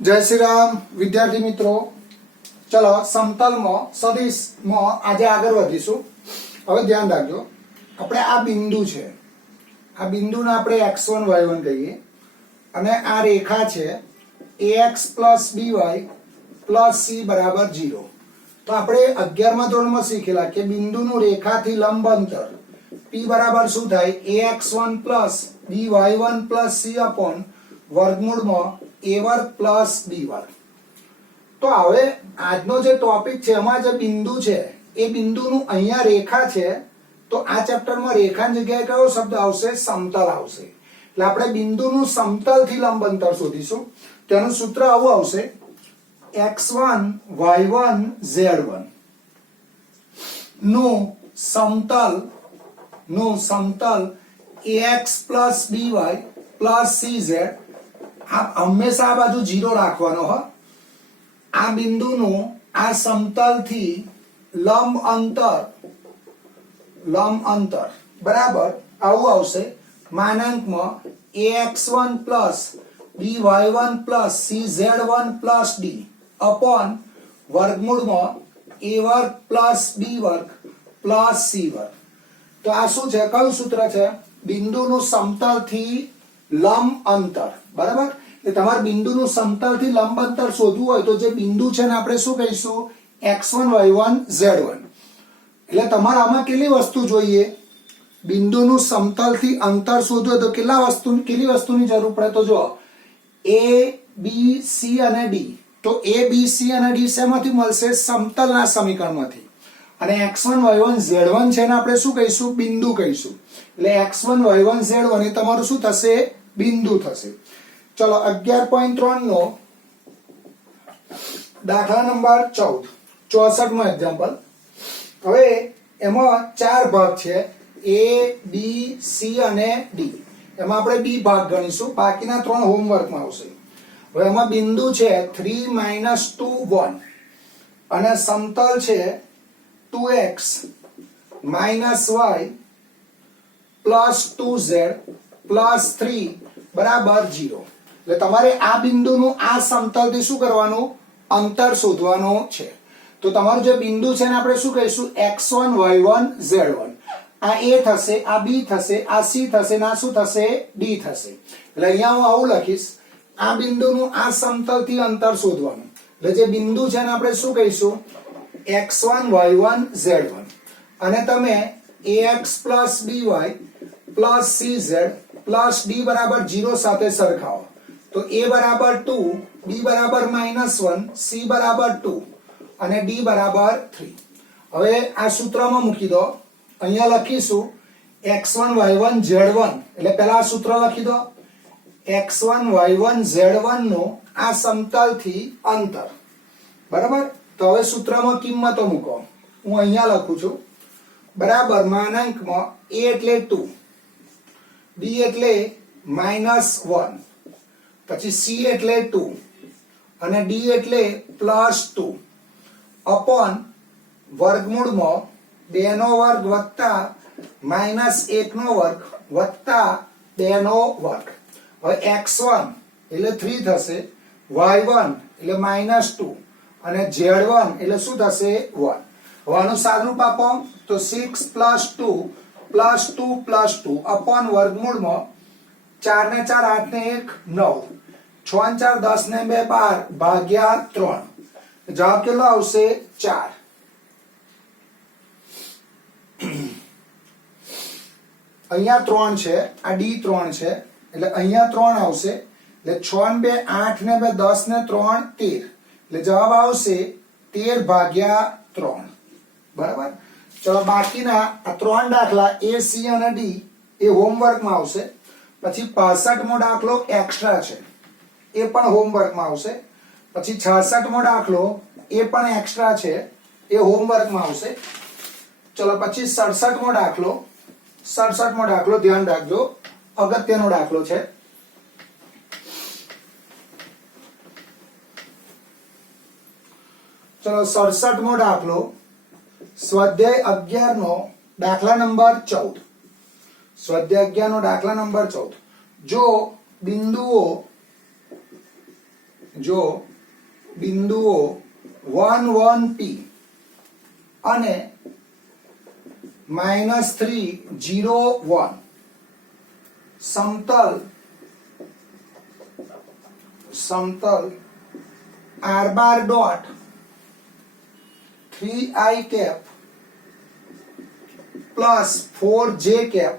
जय श्री राम विद्यार्थी मित्रों। चलो समतल में सदिश में आज आगे वधीशु। हवे ध्यान राखजो, अपने आ बिंदु छे, आ बिंदु ने अपने x1 y1 कहीए अने आ रेखा छे ax plus by plus c बराबर 0। तो આપણે 11મા ધોરણમાં શીખેલા કે બિંદુનું રેખાથી લંબ અંતર p બરાબર શું થાય ax1 plus by1 plus c upon વર્ગમૂળમાં a વર્ગ પ્લસ b વર્ગ। તો હવે આજનો જે ટોપિક છે એમાં જે બિંદુ છે એ બિંદુનું અહીંયા રેખા છે, તો આ ચેપ્ટરમાં રેખાની જગ્યાએ કયો શબ્દ આવશે? સમતલ આવશે। એટલે આપણે બિંદુનું સમતલથી લંબ અંતર શોધીશું। તેનું સૂત્ર આવું આવશે x1 y1 z1 નું સમતલ ax plus by plus cz। आप हमेशा आ बाजू 0 राखवानो हो। आ बिंदुनु आ समतलथी लंब अंतर बराबर आवुं आवशे मानांकमां ax1 plus by1 plus cz1 plus d upon वर्गमूळमां a वर्ग प्लस b वर्ग प्लस c वर्ग। तो आ शुं छे? कयुं सूत्र छे? बिंदुनु समतलथी लंब अंतर बराबर। એટલે તમાર બિંદુનું સમતલથી લંબ અંતર શોધવું હોય તો જે બિંદુ છે ને આપણે શું કહીશું? x1 y1 z1। એટલે તમારે આમાં કેટલી વસ્તુ જોઈએ? બિંદુનું સમતલથી અંતર શોધવું હોય તો કેટલી વસ્તુની જરૂર પડે? તો જો a b c અને d, તો a b c અને d શેમાંથી મળશે? સમતલના સમીકરણમાંથી। અને x1 y1 z1 છે ને આપણે શું કહીશું? બિંદુ કહીશું। એટલે x1 y1 z1 એ તમારું શું થશે? બિંદુ થશે। चलो 11.3 નો દાખલા નંબર 14 64માં એક્ઝામ્પલ। હવે એમાં ચાર ભાગ છે a b c અને d। એમાં આપણે b ભાગ ગણીશું, બાકીના ત્રણ હોમવર્કમાં આવશે। હવે એમાં બિંદુ છે 3 2 1 અને સમતલ છે 2x y plus 2z plus 3 બરાબર 0। એટલે તમારે આ બિંદુનું આ સમતલથી શું કરવાનું? અંતર શોધવાનું છે। તો તમારું જે બિંદુ છે ને આપણે શું કહીશું? x1 y1 z1। આ a થશે, આ b થશે, આ c થશે ને આ શું થશે? d થશે। એટલે અહીંયા હું આવું લખીશ, આ બિંદુનું આ સમતલથી અંતર શોધવાનું। એટલે જે બિંદુ છે ને આપણે શું કહીશું? x1 y1 z1 અને તમે ax plus by plus cz plus d બરાબર 0 સાથે સરખાવો। તો a બરાબર 2, b બરાબર -1, c બરાબર 2 અને d બરાબર 3। હવે આ સૂત્રમાં મૂકી દો। અહીંયા લખીશું x1 y1 z1। એટલે પહેલા આ સૂત્ર લખી દો, x1 y1 z1 નું આ સમતલથી અંતર બરાબર। તો હવે સૂત્રમાં કિંમતો મૂકો। હું અહીંયા લખું છું બરાબર માનાંકમાં a એટલે 2, b એટલે -1, પછી c એટલે 2 અને d એટલે +2 અપોન વર્ગમૂળમાં 2 નો વર્ગ વત્તા -1 નો વર્ગ વત્તા 2 નો વર્ગ। હવે x1 એટલે 3 થશે, y1 એટલે -2 અને z1 એટલે શું થશે? 1। હવે આનું સાદુરૂપ આપો તો 6 + 2 + 2 + 2 અપોન વર્ગમૂળમાં 4 ને 4 8 ને 1 9 6 ને 4 10 ને 2 12 ભાગ્યા 3। જવાબ કેટલો આવશે? 4। અહીંયા 3 છે, આ d 3 છે એટલે અહીંયા 3 આવશે। એટલે 6 ને 2 8 ને 2 10 ને 3 13 એટલે જવાબ આવશે 13 ભાગ્યા 3 બરાબર। ચલો બાકીના આ ત્રણ દાખલા a c અને d એ હોમવર્કમાં આવશે। પછી 65મો દાખલો એક્સ્ટ્રા છે, એ પણ હોમવર્કમાં આવશે। પછી 66મો દાખલો એ પણ એક્સ્ટ્રા છે, એ હોમવર્કમાં આવશે। ચલો પછી 67મો દાખલો ધ્યાન રાખજો, અગત્યનો દાખલો છે। ચલો 67મો દાખલો સ્વાધ્યાય 11 નો દાખલા નંબર 14। સ્વાધ્યાય 11 નો દાખલા નંબર 14। જો બિંદુઓ જો બિંદુઓ 1 1 P અને -3 0 1 સમતલ r bar dot 3i cap plus 4j cap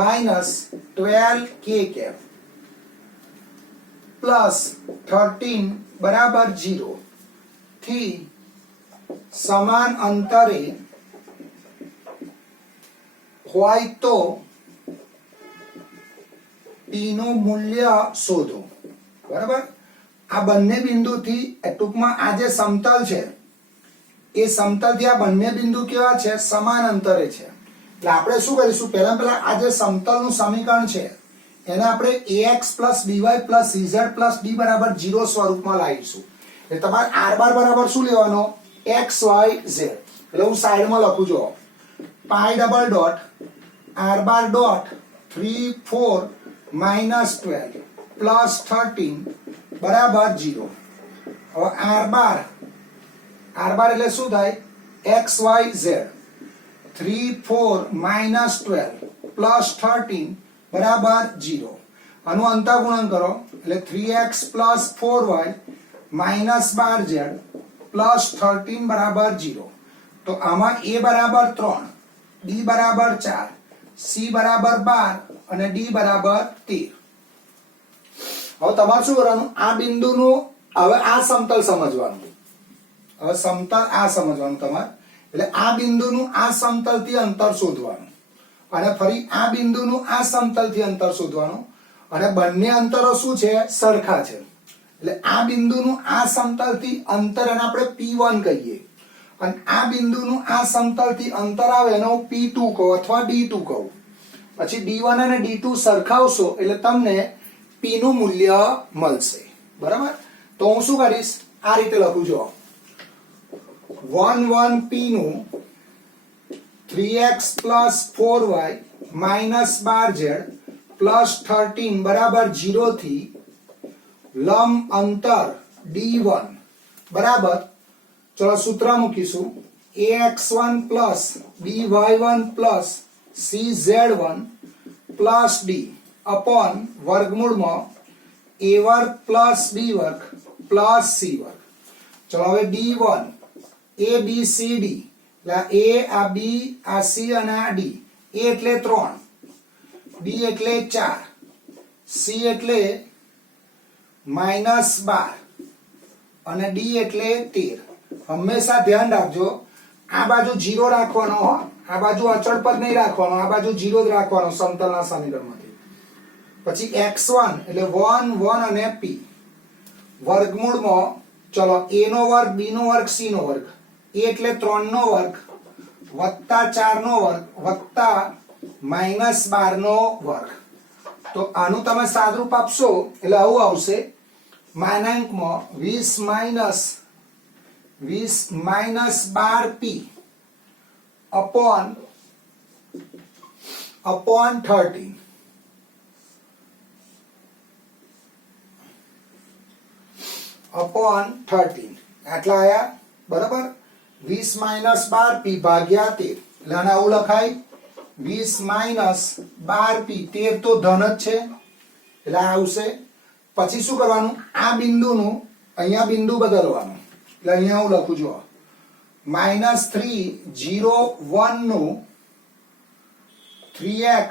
minus 12k cap plus 13 બરાબર 0 થી સમાન અંતરે હોય તો p નું મૂલ્ય શોધો. બરાબર, આ બંને બિંદુથી ટૂંકમાં આ જે સમતલ છે એ સમતલથી આ બંને બિંદુ કેવા છે? સમાન અંતરે છે. એટલે આપણે શું કરીશું? પહેલા આ જે સમતલનું સમીકરણ છે એને આપણે ax + by + cz + d બરાબર 0 સ્વરૂપમાં લાવીશું. એટલે તમારે r બાર બરાબર શું લેવાનો? x y z. એટલે હું સાઈડમાં લખું છું પાઈ double dot r bar dot 3 4 -12 plus 13 બરાબર 0. હવે r બાર એટલે શું થાય? x y z 3 4 -12 પ્લસ 13 બરાબર 0. આનું અંતઃગુણન કરો એટલે 3x + 4y -12z પ્લસ 13 બરાબર 0. તો આમાં a બરાબર 3, b બરાબર 4, c બરાબર 12 અને d બરાબર 13. હવે તમારે શું કરવાનું? આ બિંદુનું હવે આ સમતલ સમજવાનું. હવે સમતલ આ સમજવાનું તમારે. એટલે આ બિંદુનું આ સમતલથી અંતર શોધવાનું અને ફરી આ બિંદુનું આ સમતલથી અંતર શોધવાનું અને બંને અંતરો શું છે? સરખા છે. એટલે આ બિંદુનું આ સમતલથી અંતર એને આપણે P1 કહીએ અને આ બિંદુનું આ સમતલથી અંતર આવે એને હું P2 કહું અથવા D2 કહું. પછી D1 અને D2 સરખાવશો એટલે તમને P નું મૂલ્ય મળશે. બરાબર, તો હું શું કરીશ? આ રીતે લખું છું 1 1 P નું 3x + 4y -12z પ્લસ 13 બરાબર 0 થી લંબ અંતર D1 બરાબર, ચલો સૂત્ર મૂકીશું ax1 + by1 + cz1 plus d upon વર્ગમૂળમાં a વર્ગ પ્લસ b વર્ગ પ્લસ c વર્ગ. ચલો હવે D1 a b c d એટલે a, આ b, આ c અને આ d. a એટલે 3, b એટલે 4, c એટલે -12 અને d એટલે 13. હંમેશા ધ્યાન રાખજો આ બાજુ 0 રાખવાનો હો, આ બાજુ અચળ પદ નહીં રાખવાનો, આ બાજુ 0 જ રાખવાનો સમતલના સમીકરણમાંથી. પછી x1 એટલે 1 1 અને p વર્ગમૂળમાં ચલો a નો વર્ગ, b નો વર્ગ, c નો વર્ગ. a એટલે 3 નો વર્ગ વત્તા 4 નો વર્ગ વત્તા -12 નો વર્ગ. તો આનું તમે સાદરૂપ આપશો એટલે આવું આવશે માનાંકમાં 20 -12p અપોન 13 અપોન 13 આટલા આયા. બરાબર, 20 -12p ભાગ્યા 13. એટલે આને આવું લખાય 20 -12p. 13 તો ધન જ છે એટલે આવશે. પછી શું કરવાનું? આ બિંદુનું અહીંયા બિંદુ બદલવાનું. એટલે અહીંયા હું લખું છું -3 0 1 નું 3x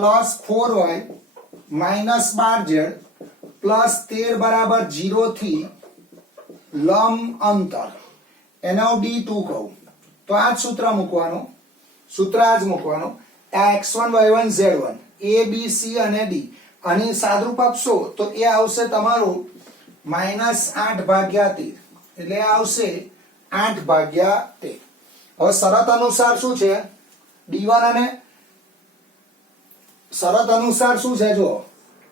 + 4y -12z પ્લસ 13 બરાબર 0 થી લંબ અંતર એને હું D2 કહું. તો આ જ સૂત્ર મૂકવાનું, સૂત્ર આ જ મૂકવાનું. આ x1 y1 z1 a b c અને d આની સાદરૂપ આપશો તો એ આવશે તમારું -8/13. એટલે આવશે 8/13. હવે શરત અનુસાર શું છે? D1 અને શરત અનુસાર શું છે? જો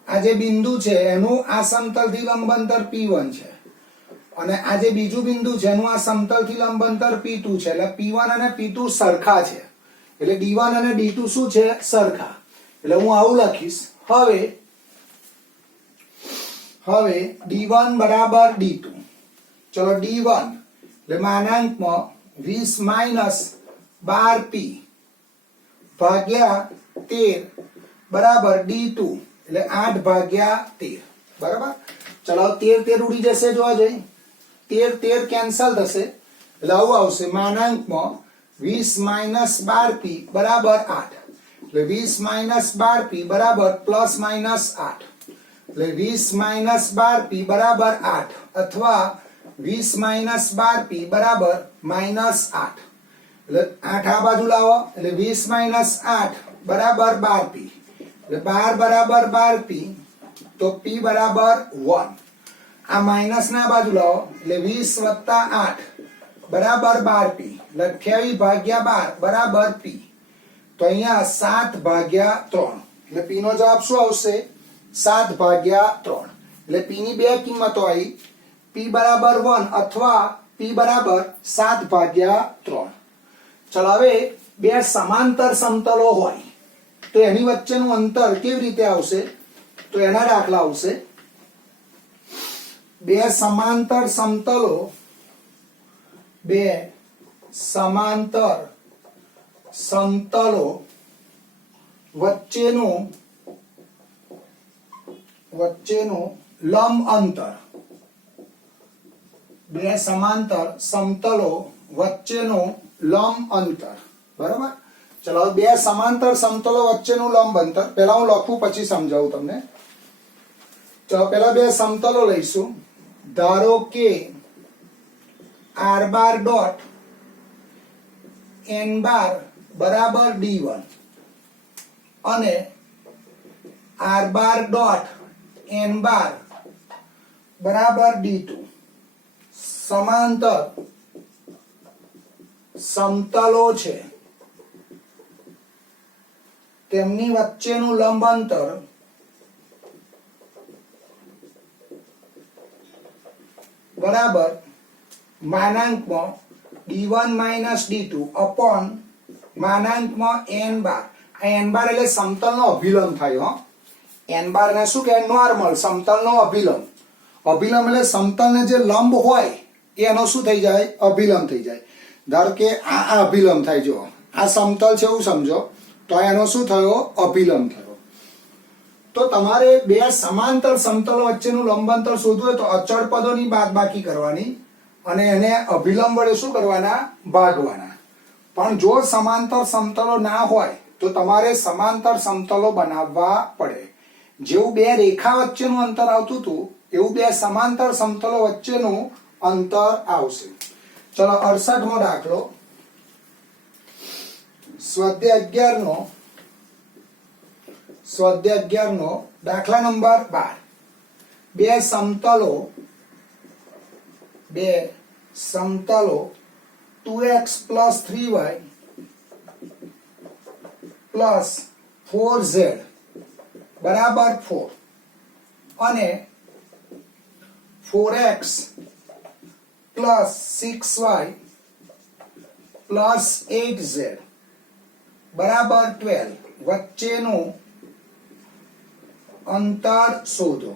આ જે બિંદુ છે એનું આ સમતલથી લંબ અંતર P1 છે અને આ જે બીજું બિંદુ છે એનું આ સમતલથી લંબ અંતર P2 છે. એટલે P1 અને P2 સરખા છે. એટલે D1 અને D2 શું છે? સરખા. એટલે હું આવું લખીશ. હવે હવે d1 બરાબર d2. ચલો d1 એટલે માનાંકમાં 20 માઇનસ 12p ભાગ્યા 13 બરાબર d2 એટલે 8 ભાગ્યા 13. બરાબર. ચલો 13 ઉડી જશે, જોવા જોઈએ 13 કેન્સલ થશે એટલે આવું આવશે માનાંકમાં 20 માઇનસ 12p બરાબર 8 એટલે 20 માઇનસ 12p બરાબર પ્લસ માઇનસ 8 એટલે 20 માઇનસ 12p બરાબર 8 અથવા 20 માઇનસ 12p બરાબર માઇનસ 8 એટલે 8 આ બાજુ લાવો એટલે 20 માઇનસ 8 બરાબર 12p એટલે 12 બરાબર 12p તો p બરાબર 1. આ માઇનસ ના બાજુ લાવો એટલે 20 વત્તા 8 બરાબર 12p એટલે 28 ભાગ્યા 12 બરાબર p. તો અહીંયા 7 ભાગ્યા 3 એટલે p નો જવાબ શું આવશે? 7 ભાગ્યા 3. એટલે p ની બે કિંમતો આવી, p બરાબર 1 અથવા p બરાબર 7 ભાગ્યા 3. ચલો હવે બે સમાંતર સમતલો હોય તો એની વચ્ચેનું અંતર કેવી રીતે આવશે? તો એના દાખલા આવશે. બે સમાંતર સમતલો વચ્ચેનું લંબ અંતર. બે સમાંતર સમતલો વચ્ચેનું લંબ અંતર. બરાબર. ચલો બે સમાંતર સમતલો વચ્ચેનું લંબ અંતર પહેલા હું લખું પછી સમજાવું તમને. ચલો પહેલા બે સમતલો લઈશું. ધારો કે r બાર ડોટ n બાર બરાબર d1 અને r બાર ડોટ n બાર બરાબર d2 સમાંતર સમતલો છે. તેમની વચ્ચેનું લંબ અંતર બરાબર માનાંકમાં d1 માઇનસ d2 અપોન માનાંકમાં n બાર. આ n બાર એટલે સમતલનો અભિલંબ થાય. હો, n બાર ને શું કહેવાય? નોર્મલ સમતલનો અભિલંબ. અભિલંબ એટલે સમતલને જે લંબ હોય એનો શું થઈ જાય? અભિલંબ થઈ જાય. ધારો કે આ અભિલંબ થાય, જો આ સમતલ છે એવું સમજો, તો એનો શું થયો? અભિલંબ થયો. તો તમારે બે સમાંતર સમતલો વચ્ચેનું લંબ અંતર શોધવું હોય તો અચળ પદોની બાદબાકી કરવાની અને એને અભિલંબ વડે શું કરવાના? ભાગવાના. પણ જો સમાંતર સમતલો ના હોય તો તમારે સમાંતર સમતલો બનાવવા પડે. જેવું બે રેખા વચ્ચેનું અંતર આવતું હતું એવું બે સમાંતર સમતલો વચ્ચેનું અંતર આવશે. ચલો 68મો દાખલો. સ્વાધ્યાય 11 નો દાખલા નંબર 12. બે સમતલો 2x plus 3y plus 4z બરાબર 4 અને 4x plus 6y plus 8z બરાબર 12 વચ્ચેનું અંતર શોધો.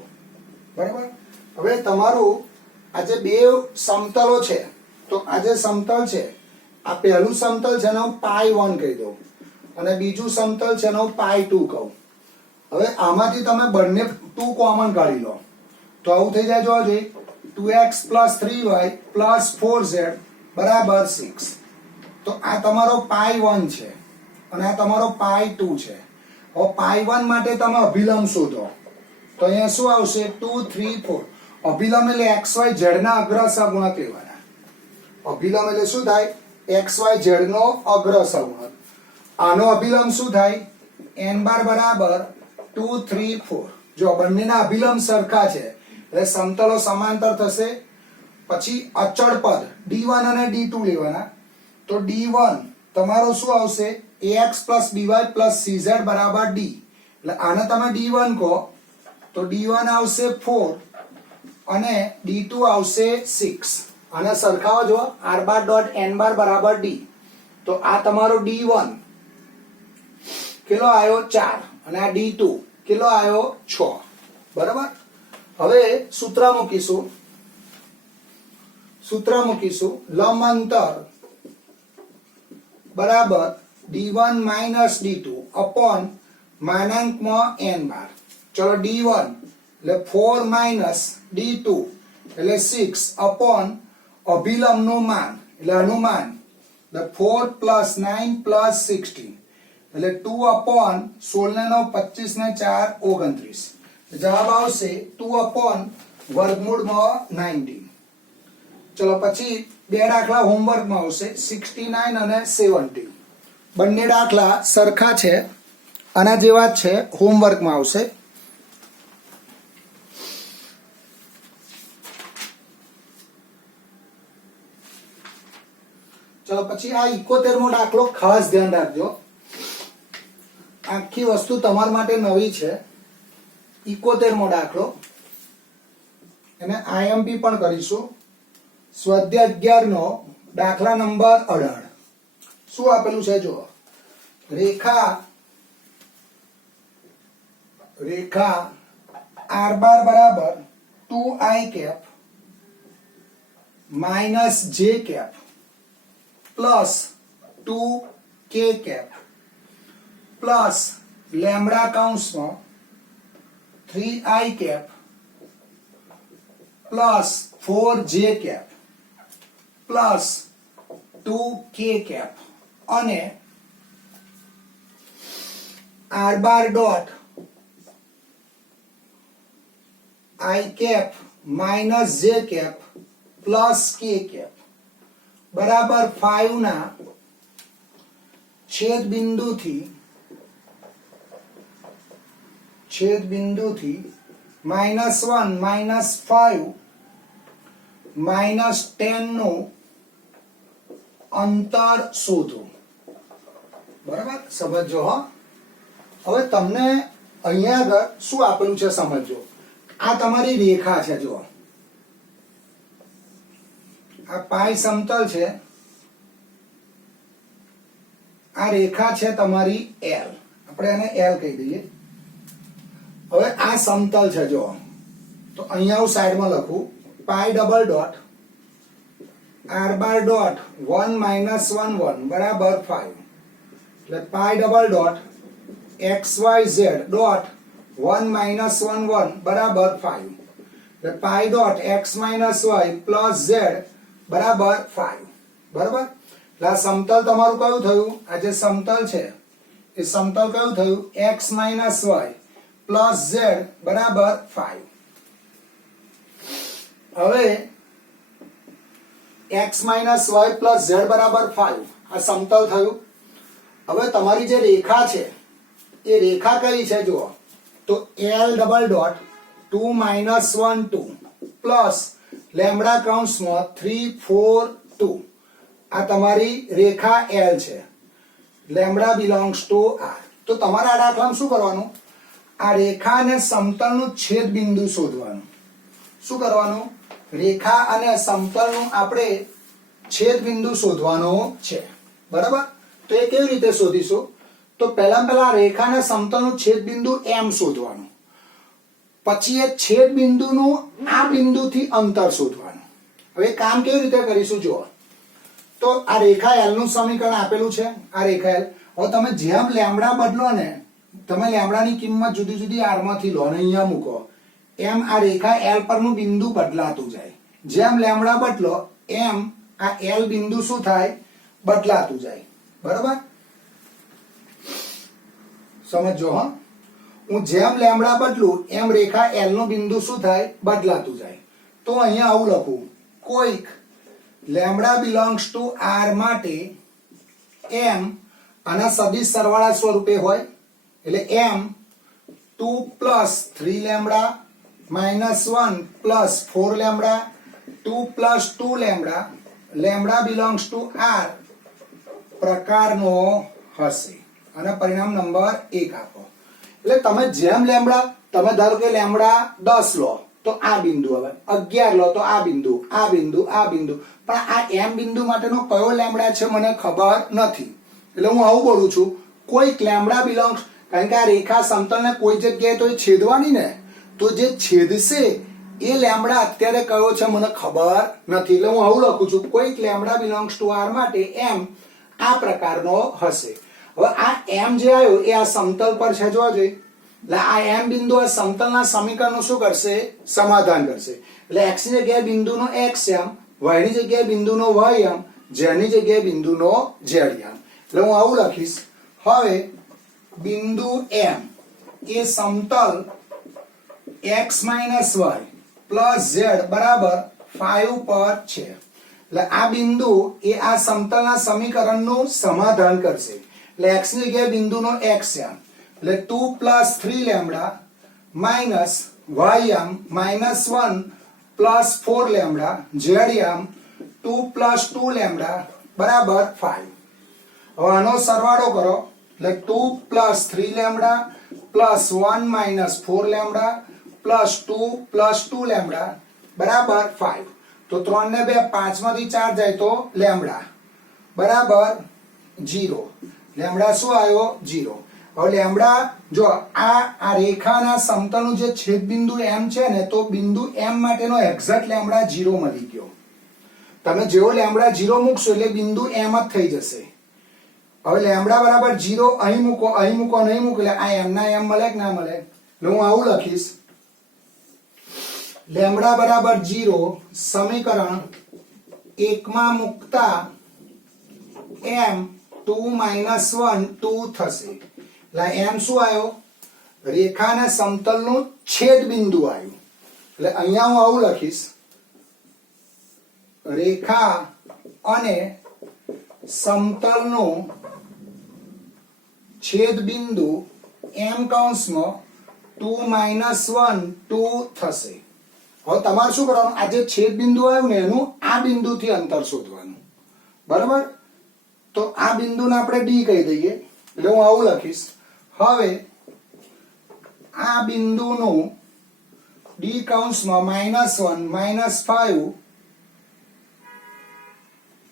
બરાબર. હવે તમારું આ જે બે સમતલો છે તો આ જે સમતલ છે આ પહેલું સમતલ છે એનો π1 કહી દો અને બીજું સમતલ છે એનો π2 કહું. હવે આમાંથી તમે બંને 2 કોમન કાઢી લો તો આવું થઈ જાય. જોવા જોઈએ 2x plus 3y plus 4z બરાબર 6. તો આ તમારો π1 છે અને આ તમારો π2 છે. હવે π1 માટે તમે અભિલંબ શોધો તો અહીંયા શું આવશે? 2 3 4. અભિલંબ એટલે xy z ના અગ્ર સહગુણક લેવાના. અભિલંબ એટલે શું થાય? xy z નો અગ્ર સહગુણક. આનો અભિલંબ શું થાય? n બાર બરાબર 2 3 4. જો બંનેના અભિલંબ સરખા છે એટલે સમતલો સમાંતર થશે. પછી અચળ પદ d1 અને d2 લેવાના. તો d1 તમારો શું આવશે? ax plus by plus cz બરાબર d. એટલે આને તમે d1 કહો તો d1 આવશે 4 અને d2 આવશે 6. આને સરખાવો જો r બાર ડોટ n બાર બરાબર d. તો આ તમારો d1 કેટલો આવ્યો? 4 અને આ d2 કેટલો આવ્યો? 6. બરાબર. હવે હવે સૂત્ર મૂકીશું લંબ અંતર બરાબર d1 માઇનસ d2 અપોન માનાંકમાં n બાર. ચલો d1 એટલે 4 માઇનસ d2 એટલે 6 અપોન અભિલંબનું માન એટલે અનુમાન એટલે 4 પ્લસ 9 પ્લસ 16 એટલે 2 અપોન 16 ને 9 25 ને 4 29. જવાબ આવશે 2 અપોન વર્ગમૂળમાં 19. ચલો પછી બે દાખલા હોમવર્કમાં આવશે 69 અને 70. બંને દાખલા સરખા છે, આના જેવા જ છે, હોમવર્કમાં આવશે. ચલો પછી આ 71મો દાખલો ખાસ ધ્યાન રાખજો, આખી વસ્તુ તમારા માટે નવી છે. 71મો દાખલો, એને આઈએમપી પણ કરીશું. સ્વાધ્યાય 11 નો દાખલા નંબર 18. શું આપેલું છે જો, રેખા r બાર બરાબર 2i cap minus j cap plus 2k cap plus lambda કૌંસમાં 3i cap plus 4j cap plus 2k cap અને r bar dot i cap minus j cap plus k cap બરાબર 5 ના છેદ બિંદુથી -1 -5 -10 નું અંતર શોધો. બરાબર, સમજો. હવે તમને અહીંયા આગળ શું આપેલું છે સમજો. આ તમારી રેખા છે, જો આ પાય સમતલ છે, આ રેખા છે તમારી L, આપણે એને L કહી દઈએ. હવે આ સમતલ છે, જો તો અહીંયા હું સાઈડમાં લખું pi double dot r bar dot 1 minus 1 1 બરાબર 5 એટલે pi double dot xyz dot 1 minus 1 1 બરાબર 5 એટલે pi dot x minus y plus z બરાબર 5. બરાબર, એટલે આ સમતલ તમારું કયું થયું? આ જે સમતલ છે એ સમતલ કયું થયું? x minus y plus z બરાબર 5. હવે x minus y plus z બરાબર 5 આ સમતલ થયું. હવે તમારી જે રેખા છે એ રેખા કઈ છે જુઓ તો L double dot 2 minus 1 2 plus lambda કૌંસમાં 3 4 2 આ તમારી રેખા L છે. Lambda belongs to R. તો તમારે આ દાખલામાં શું કરવાનું? આ રેખા અને સમતલનું છેદ બિંદુ શોધવાનું. શું કરવાનું? રેખા અને સમતલનું આપણે છેદ બિંદુ શોધવાનો છે. બરાબર, તો એ કેવી રીતે શોધીશું? તો પહેલા રેખા અને સમતલનું છેદ બિંદુ M શોધવાનું, પછી એ છેદ બિંદુનું આ બિંદુથી અંતર શોધવાનું. હવે કામ કેવી રીતે કરીશું જુઓ તો આ રેખા L નું સમીકરણ આપેલું છે. આ રેખા L, હવે તમે જેમ લેમ્બડા બદલો ને, તમે લેમ્બડાની કિંમત જુદી જુદી r માંથી લો અને અહીંયા મૂકો, એમ આ રેખા L પરનું બિંદુ બદલાતું જાય. જેમ લેમ્બડા બદલો એમ આ L બિંદુ શું થાય? બદલાતું જાય. બરાબર, સમજો. હું જેમ લેમ્બડા બદલું એમ રેખા L નું બિંદુ શું થાય? બદલાતું જાય. તો અહીંયા આવું લખું, કોઈક લેમ્બડા બિલોંગ્સ ટુ R માટે m આના સદિશ સરવાળા સ્વરૂપે હોય એટલે m 2 plus 3 lambda minus 1 plus 4 lambda 2 plus 2 lambda lambda belongs to R પ્રકારનો હશે. અને પરિણામ નંબર 1 આપો. એટલે તમે જેમ લેમ્બડા, તમે ધારો કે લેમ્બડા 10 લો તો આ બિંદુ, હવે 11 લો તો આ બિંદુ, આ બિંદુ, આ બિંદુ, પણ આ m બિંદુ માટેનો કયો લેમ્બડા છે મને ખબર નથી. એટલે હું આવું બોલું છું, કોઈક લેમ્બડા બિલોંગ્સ, કારણ કે આ રેખા સમતલને કોઈ જગ્યાએ તો છેદવાની ને, તો જે છેદશે એ લેમડા અત્યારે કયો છે મને ખબર નથી, એટલે હું આવું લખું છું, કોઈક લેમડા બિલોંગ્સ ટુ આર માટે એમ આ પ્રકારનો હશે. હવે આ એમ જે આવ્યો એ આ સમતલ પર છે, જોજે. એટલે આ એમ બિંદુ આ સમતલના સમીકરણનું શું કરશે? સમાધાન કરશે. એટલે x ની જગ્યાએ બિંદુનો x એમ, y ની જગ્યાએ બિંદુનો y એમ, z ની જગ્યાએ બિંદુનો z એમ. એટલે હું આવું લખીશ. હવે બિંદુ m એ સમતલ x y પ્લસ z બરાબર 5 પર છે. એટલે આ બિંદુ એ આ સમતલના સમીકરણનું સમાધાન કરશે. એટલે x ની જગ્યાએ બિંદુનો x એમ, એટલે 2 + 3 લેમ્બડા માઇનસ y એમ માઇનસ 1 પ્લસ 4 લેમ્બડા z એમ 2 + 2 લેમ્બડા બરાબર 5. હવે આનો સરવાળો કરો, એટલે 2 + 3 lambda plus 1 minus 4 lambda plus 2 + 2 lambda બરાબર 5. તો 3 ને 2 5 માંથી 4 જાય તો લેમ્બડા બરાબર 0. લેમ્બડા શું આવ્યો? 0. હવે લેમ્બડા જો આ રેખાના સમતલનું જે છેદ બિંદુ m છે ને, તો બિંદુ m માટેનો એક્ઝેક્ટ લેમ્બડા 0 મળી ગયો. તમે જેવો લેમ્બડા 0 મૂકશો એટલે બિંદુ m જ થઈ જશે. હવે લેમ્બડા બરાબર 0 અહીં મૂકો, અહીં મૂકો, નહીં મૂકો, એટલે આ m ના m મળે કે ના મળે? એટલે હું આવું લખીશ, લેમ્બડા બરાબર 0 સમીકરણ 1 માં મૂકતા m 2 - 1 2 થશે. એટલે m શું આવ્યો? રેખાના સમતલનું છેદ બિંદુ આવ્યું. એટલે અહીંયા હું આવું લખીશ, રેખા અને સમતલનું છેદ બિંદુ m કૌંસમાં 2 - 1 2 થશે. હવે તમારે શું કરવાનું? આ જે છેદ બિંદુ આવ્યું ને એનું આ બિંદુથી અંતર શોધવાનું, બરાબર? તો આ બિંદુને આપણે d કહી દઈએ. એટલે હું આવું લખીશ, હવે આ બિંદુનું d કૌંસમાં -1 -5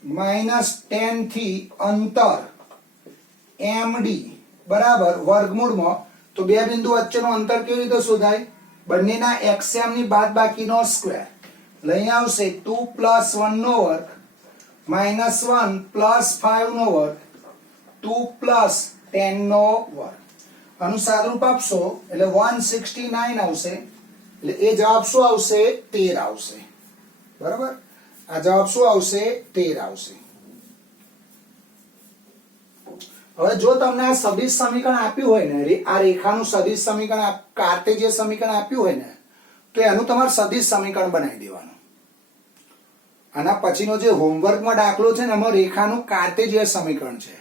-10 થી અંતર md બરાબર વર્ગમૂળમાં. તો બે બિંદુ વચ્ચેનું અંતર કેવી રીતે શોધાય? બંનેના xm ની બાદબાકીનો સ્ક્વેર. એટલે અહીં આવશે 2 + 1 નો વર્ગ -1 + 5 નો વર્ગ 2 + 10 નો વર્ગ. આનું સાદુરૂપ આપશો એટલે 169 આવશે. એટલે એ જવાબ શું આવશે? 13 આવશે. બરાબર? આ જવાબ શું આવશે? 13 આવશે. હવે જો તમને આ સદિશ સમીકરણ આપ્યું હોય ને, આ રેખાનું સદિશ સમીકરણ, કાર્ટેશિયન સમીકરણ આપ્યું હોય ને, તો એનું તમારે સદિશ સમીકરણ બનાવી દેવાનું. આના પછીનો જે હોમવર્કમાં દાખલો છે ને, એમાં રેખાનું કાર્ટેશિયન સમીકરણ છે,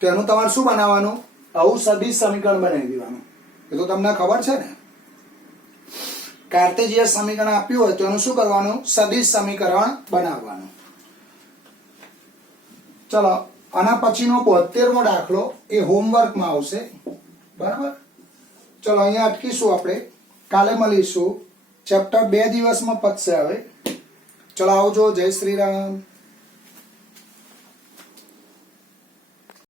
તો એનું તમારે શું બનાવવાનું? આવું સદિશ સમીકરણ બનાવી દેવાનું. એ તો તમને ખબર છે ને. કાર્ટેશિયન સમીકરણ આપ્યું હોય તો એનું શું કરવાનું? સદિશ સમીકરણ બનાવવાનું. ચલો, આના પછીનો 72મો દાખલો એ હોમવર્કમાં આવશે, બરાબર? ચલો અહીંયા અટકીશું આપણે, કાલે મળીશું. ચેપ્ટર 2 દિવસમાં પતશે હવે. ચલો આવજો. જય શ્રી રામ.